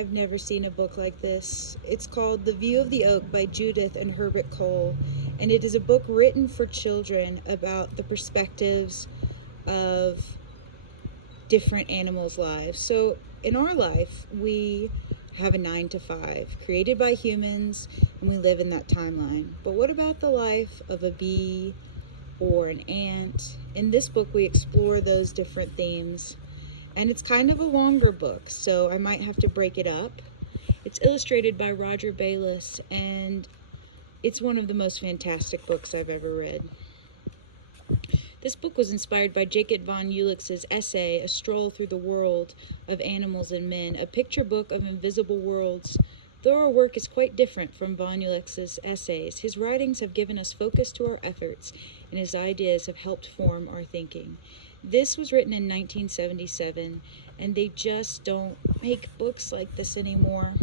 I've never seen a book like this. It's called The View of the Oak by Judith and Herbert Kohl, and it is a book written for children about the perspectives of different animals' lives. So in our life, we have a 9 to 5 created by humans, and we live in that timeline. But what about the life of a bee or an ant? In this book, we explore those different themes. And it's kind of a longer book, so I might have to break it up. It's illustrated by Roger Bayless, and it's one of the most fantastic books I've ever read. This book was inspired by Jacob von Ulix's essay, A Stroll Through the World of Animals and Men, a picture book of invisible worlds. Though our work is quite different from von Ulix's essays, his writings have given us focus to our efforts, and his ideas have helped form our thinking. This was written in 1977, and they just don't make books like this anymore.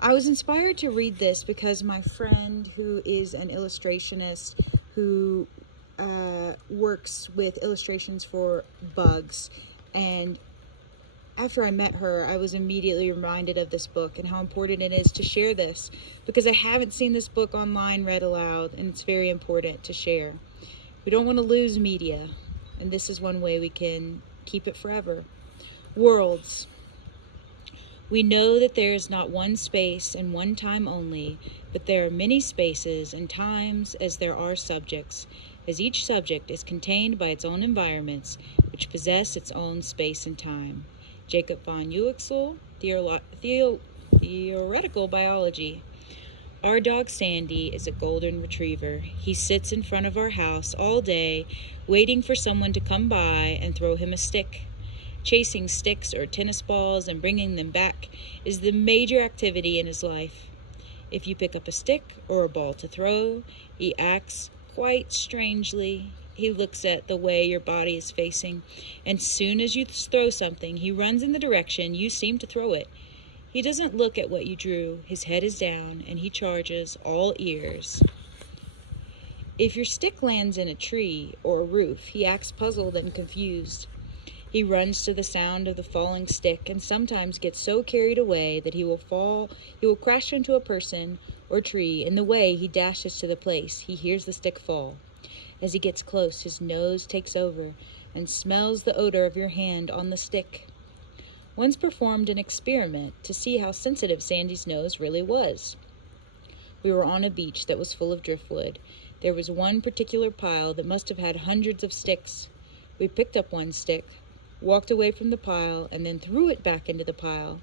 I was inspired to read this because my friend, who is an illustrationist who works with illustrations for bugs, and after I met her, I was immediately reminded of this book and how important it is to share this, because I haven't seen this book online read aloud, and it's very important to share. We don't want to lose media, and this is one way we can keep it forever. Worlds. We know that there is not one space and one time only, but there are many spaces and times as there are subjects, as each subject is contained by its own environments, which possess its own space and time. Jacob von Ulixel, Theoretical Biology. Our dog Sandy is a golden retriever. He sits in front of our house all day, waiting for someone to come by and throw him a stick. Chasing sticks or tennis balls and bringing them back is the major activity in his life. If you pick up a stick or a ball to throw, he acts quite strangely. He looks at the way your body is facing, and soon as you throw something, he runs in the direction you seem to throw it. He doesn't look at what you drew. His head is down, and he charges, all ears. If your stick lands in a tree or a roof, he acts puzzled and confused. He runs to the sound of the falling stick and sometimes gets so carried away that he will crash into a person or tree. In the way he dashes to the place, he hears the stick fall. As he gets close, his nose takes over and smells the odor of your hand on the stick. Once performed an experiment to see how sensitive Sandy's nose really was. We were on a beach that was full of driftwood. There was one particular pile that must have had hundreds of sticks. We picked up one stick, walked away from the pile, and then threw it back into the pile.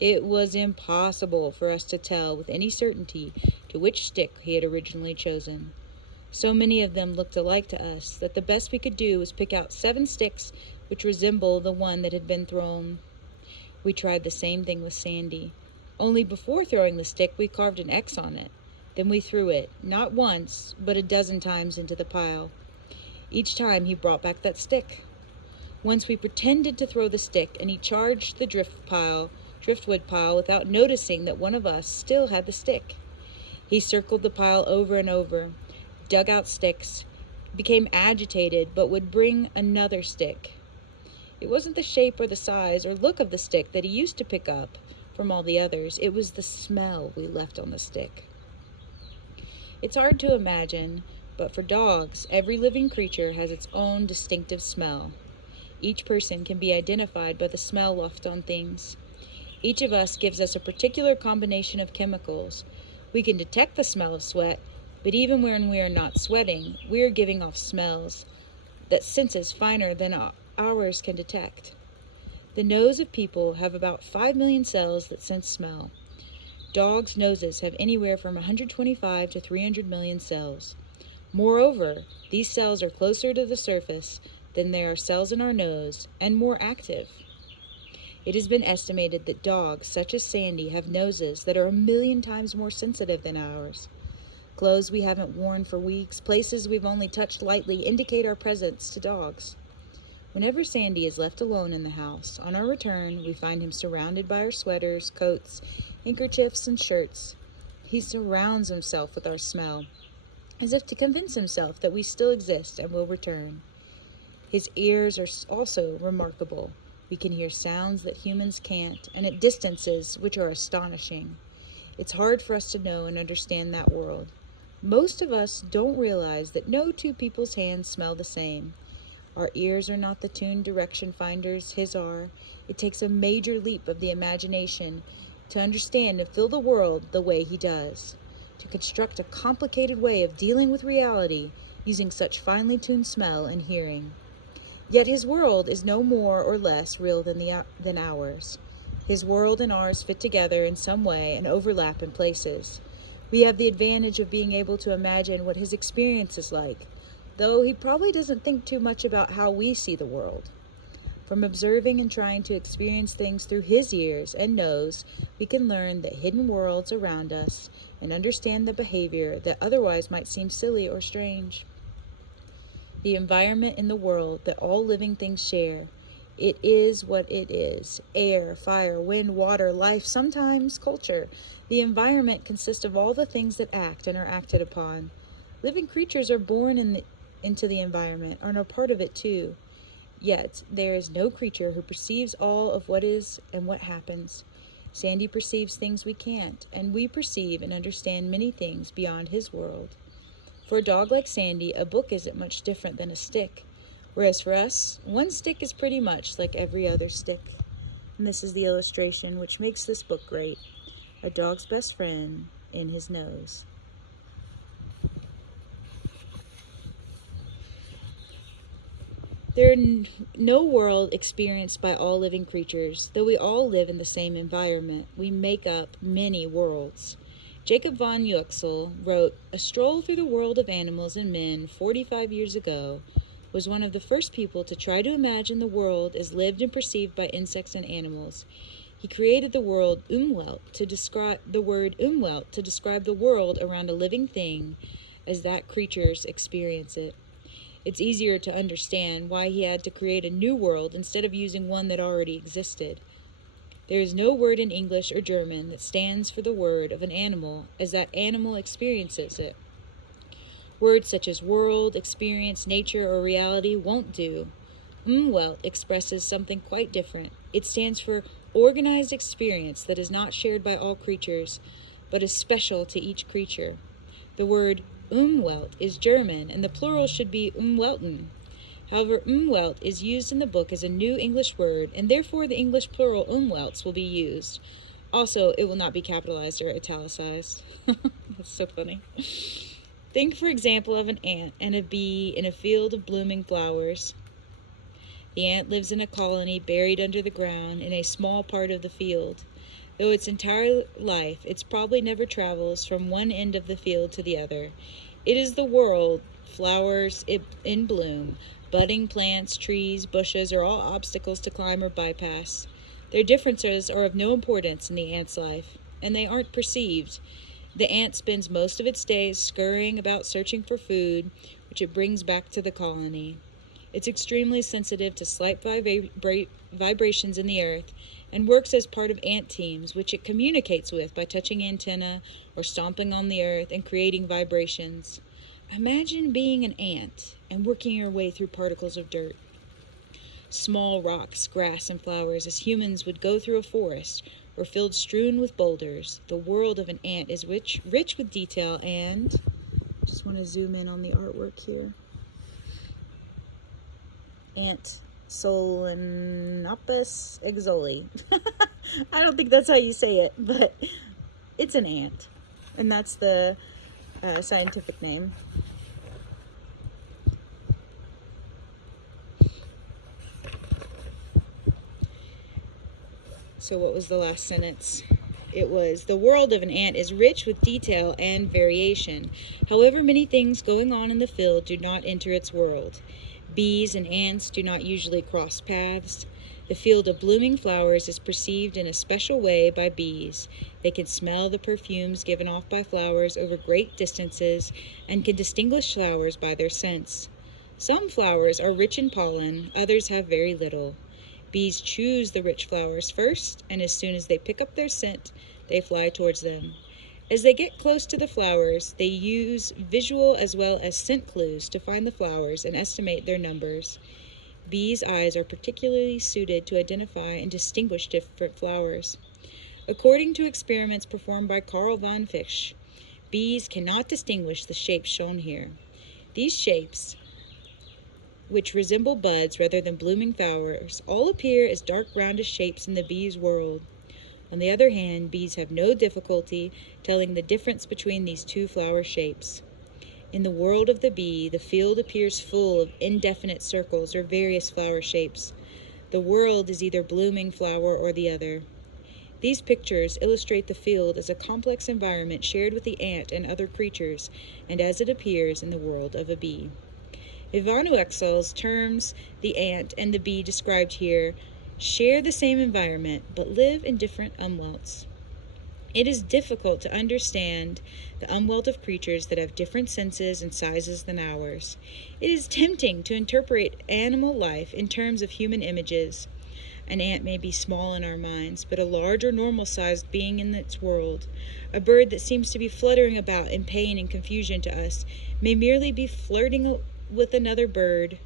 It was impossible for us to tell with any certainty to which stick he had originally chosen. So many of them looked alike to us that the best we could do was pick out 7 sticks which resemble the one that had been thrown. We tried the same thing with Sandy. Only before throwing the stick, we carved an X on it. Then we threw it, not once, but a dozen times into the pile. Each time he brought back that stick. Once we pretended to throw the stick, and he charged the driftwood pile without noticing that one of us still had the stick. He circled the pile over and over, dug out sticks, became agitated, but would bring another stick. It wasn't the shape or the size or look of the stick that he used to pick up from all the others. It was the smell we left on the stick. It's hard to imagine, but for dogs, every living creature has its own distinctive smell. Each person can be identified by the smell left on things. Each of us gives us a particular combination of chemicals. We can detect the smell of sweat, but even when we are not sweating, we are giving off smells that senses finer than ours can detect. The nose of people have about 5 million cells that sense smell. Dogs' noses have anywhere from 125 to 300 million cells. Moreover, these cells are closer to the surface than there are cells in our nose and more active. It has been estimated that dogs, such as Sandy, have noses that are 1 million times more sensitive than ours. Clothes we haven't worn for weeks, places we've only touched lightly, indicate our presence to dogs. Whenever Sandy is left alone in the house, on our return, we find him surrounded by our sweaters, coats, handkerchiefs, and shirts. He surrounds himself with our smell, as if to convince himself that we still exist and will return. His ears are also remarkable. We can hear sounds that humans can't, and at distances which are astonishing. It's hard for us to know and understand that world. Most of us don't realize that no two people's hands smell the same. Our ears are not the tuned direction finders, his are. It takes a major leap of the imagination to understand and feel the world the way he does, to construct a complicated way of dealing with reality using such finely tuned smell and hearing. Yet his world is no more or less real than ours. His world and ours fit together in some way and overlap in places. We have the advantage of being able to imagine what his experience is like, though he probably doesn't think too much about how we see the world. From observing and trying to experience things through his ears and nose, we can learn the hidden worlds around us and understand the behavior that otherwise might seem silly or strange. The environment in the world that all living things share. It is what it is. Air, fire, wind, water, life, sometimes culture. The environment consists of all the things that act and are acted upon. Living creatures are born into the environment, are a part of it too. Yet there is no creature who perceives all of what is and what happens. Sandy perceives things we can't, and we perceive and understand many things beyond his world. For a dog like Sandy, a book isn't much different than a stick, whereas for us, one stick is pretty much like every other stick. And this is the illustration which makes this book great. A dog's best friend in his nose. There is no world experienced by all living creatures. Though we all live in the same environment, we make up many worlds. Jacob von Uexel wrote, "A stroll through the world of animals and men 45 years ago was one of the first people to try to imagine the world as lived and perceived by insects and animals. He created the word Umwelt to describe the world around a living thing as that creatures experience it. It's easier to understand why he had to create a new world instead of using one that already existed. There is no word in English or German that stands for the word of an animal as that animal experiences it. Words such as world, experience, nature, or reality won't do. Umwelt expresses something quite different. It stands for organized experience that is not shared by all creatures, but is special to each creature. The word Umwelt is German, and the plural should be Umwelten. However, Umwelt is used in the book as a new English word, and therefore the English plural Umwelts will be used. Also, it will not be capitalized or italicized." That's so funny. Think, for example, of an ant and a bee in a field of blooming flowers. The ant lives in a colony buried under the ground in a small part of the field. Though its entire life, it probably never travels from one end of the field to the other. It is the world, flowers in bloom, budding plants, trees, bushes are all obstacles to climb or bypass. Their differences are of no importance in the ant's life, and they aren't perceived. The ant spends most of its days scurrying about searching for food, which it brings back to the colony. It's extremely sensitive to slight vibrations in the earth and works as part of ant teams, which it communicates with by touching antennae or stomping on the earth and creating vibrations. Imagine being an ant and working your way through particles of dirt. Small rocks, grass, and flowers as humans would go through a forest or field strewn with boulders. The world of an ant is rich with detail and... just want to zoom in on the artwork here. Ant Solenopus exoli. I don't think that's how you say it, but it's an ant. And that's the scientific name. So what was the last sentence? It was, "The world of an ant is rich with detail and variation. However, many things going on in the field do not enter its world. Bees and ants do not usually cross paths. The field of blooming flowers is perceived in a special way by bees. They can smell the perfumes given off by flowers over great distances and can distinguish flowers by their scents. Some flowers are rich in pollen, others have very little. Bees choose the rich flowers first, and as soon as they pick up their scent, they fly towards them. As they get close to the flowers, they use visual as well as scent clues to find the flowers and estimate their numbers. Bees' eyes are particularly suited to identify and distinguish different flowers. According to experiments performed by Carl von Fisch, bees cannot distinguish the shapes shown here. These shapes, which resemble buds rather than blooming flowers, all appear as dark roundish shapes in the bee's world. On the other hand, bees have no difficulty telling the difference between these two flower shapes. In the world of the bee, the field appears full of indefinite circles or various flower shapes. The world is either blooming flower or the other. These pictures illustrate the field as a complex environment shared with the ant and other creatures, and as it appears in the world of a bee. Evanuexel's terms the ant and the bee described here share the same environment, but live in different umwelts. It is difficult to understand the umwelt of creatures that have different senses and sizes than ours. It is tempting to interpret animal life in terms of human images. An ant may be small in our minds, but a large or normal-sized being in its world. A bird that seems to be fluttering about in pain and confusion to us may merely be flirting with another bird.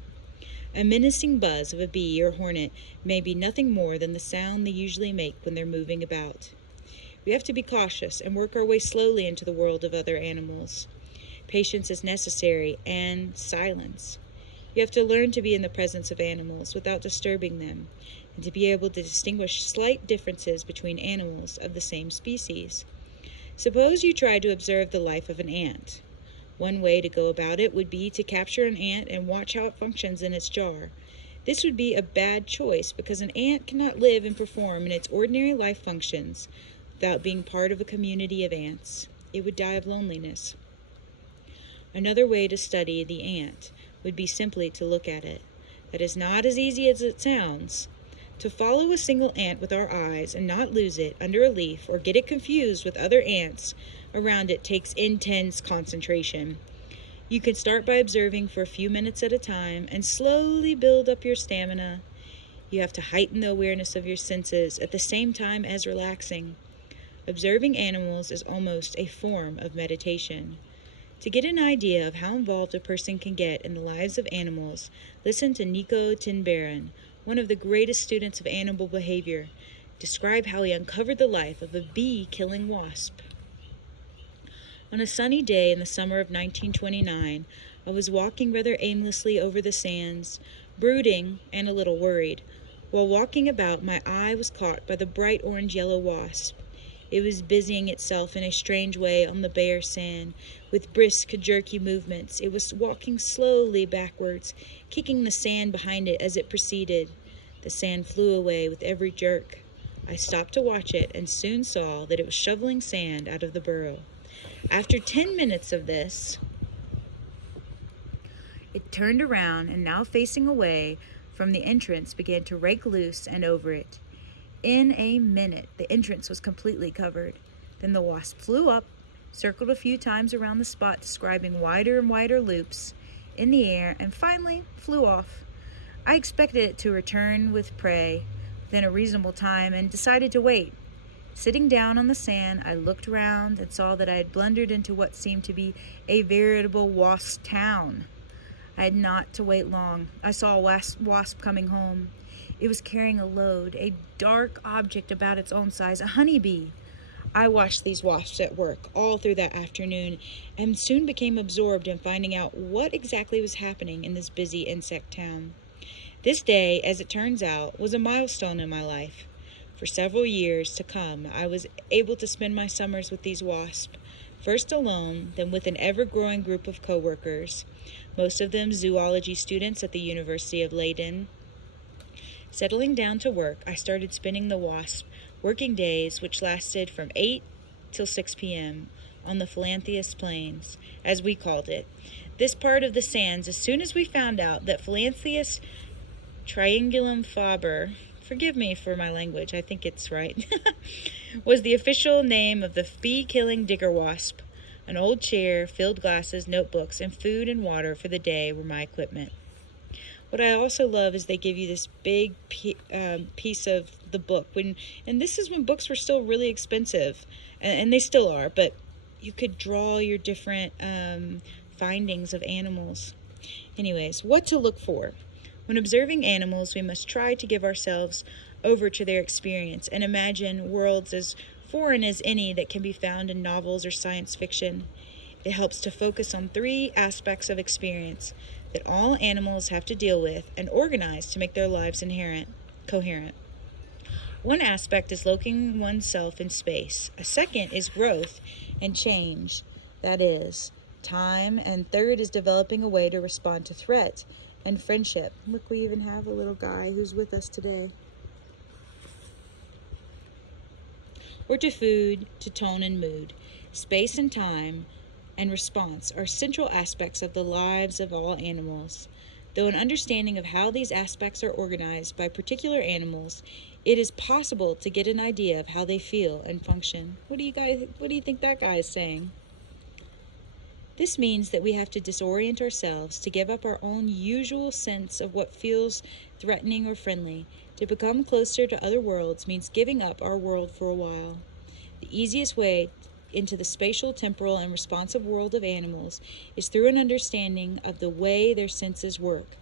A menacing buzz of a bee or hornet may be nothing more than the sound they usually make when they're moving about. We have to be cautious and work our way slowly into the world of other animals. Patience is necessary, and silence. You have to learn to be in the presence of animals without disturbing them, and to be able to distinguish slight differences between animals of the same species. Suppose you try to observe the life of an ant. One way to go about it would be to capture an ant and watch how it functions in its jar. This would be a bad choice because an ant cannot live and perform in its ordinary life functions without being part of a community of ants. It would die of loneliness. Another way to study the ant would be simply to look at it. That is not as easy as it sounds. To follow a single ant with our eyes and not lose it under a leaf or get it confused with other ants around it takes intense concentration. You can start by observing for a few minutes at a time and slowly build up your stamina. You have to heighten the awareness of your senses at the same time as relaxing. Observing animals is almost a form of meditation. To get an idea of how involved a person can get in the lives of animals, listen to Nico Tinbaran, one of the greatest students of animal behavior, describe how he uncovered the life of a bee-killing wasp. On a sunny day in the summer of 1929, I was walking rather aimlessly over the sands, brooding and a little worried. While walking about, my eye was caught by the bright orange-yellow wasp. It was busying itself in a strange way on the bare sand. With brisk, jerky movements, it was walking slowly backwards, kicking the sand behind it as it proceeded. The sand flew away with every jerk. I stopped to watch it and soon saw that it was shoveling sand out of the burrow. After 10 minutes of this, it turned around and now facing away from the entrance began to rake loose and over it. In a minute, the entrance was completely covered. Then the wasp flew up, circled a few times around the spot, describing wider and wider loops in the air, and finally flew off. I expected it to return with prey within a reasonable time and decided to wait. Sitting down on the sand, I looked round and saw that I had blundered into what seemed to be a veritable wasp town. I had not to wait long. I saw a wasp coming home. It was carrying a load, a dark object about its own size, a honeybee. I watched these wasps at work all through that afternoon and soon became absorbed in finding out what exactly was happening in this busy insect town. This day, as it turns out, was a milestone in my life. For several years to come, I was able to spend my summers with these wasps, first alone, then with an ever-growing group of co-workers, most of them zoology students at the University of Leiden. Settling down to work, I started spending the wasp working days, which lasted from 8 till 6 p.m. on the Philanthus Plains, as we called it. This part of the sands, as soon as we found out that Philanthus triangulum faber, forgive me for my language, I think it's right, was the official name of the bee-killing digger wasp. An old chair, filled glasses, notebooks, and food and water for the day were my equipment. What I also love is they give you this big piece of the book. And this is when books were still really expensive, and they still are, but you could draw your different findings of animals. Anyways, what to look for. When observing animals, we must try to give ourselves over to their experience and imagine worlds as foreign as any that can be found in novels or science fiction. It helps to focus on 3 aspects of experience that all animals have to deal with and organize to make their lives coherent. One aspect is locating oneself in space. A second is growth and change, that is, time. And third is developing a way to respond to threat and friendship. Look, we even have a little guy who's with us today. Or to food, to tone and mood. Space and time and response are central aspects of the lives of all animals. Though an understanding of how these aspects are organized by particular animals, it is possible to get an idea of how they feel and function. What do you think that guy is saying? This means that we have to disorient ourselves to give up our own usual sense of what feels threatening or friendly. To become closer to other worlds means giving up our world for a while. The easiest way into the spatial, temporal, and responsive world of animals is through an understanding of the way their senses work.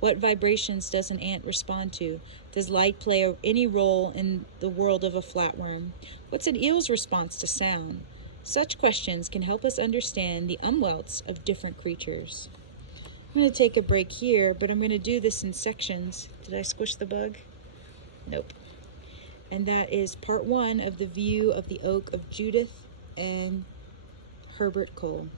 What vibrations does an ant respond to? Does light play any role in the world of a flatworm? What's an eel's response to sound? Such questions can help us understand the umwelts of different creatures. I'm going to take a break here, but I'm going to do this in sections. Did I squish the bug? Nope. And that is part 1 of the view of the oak of Judith and Herbert Kohl.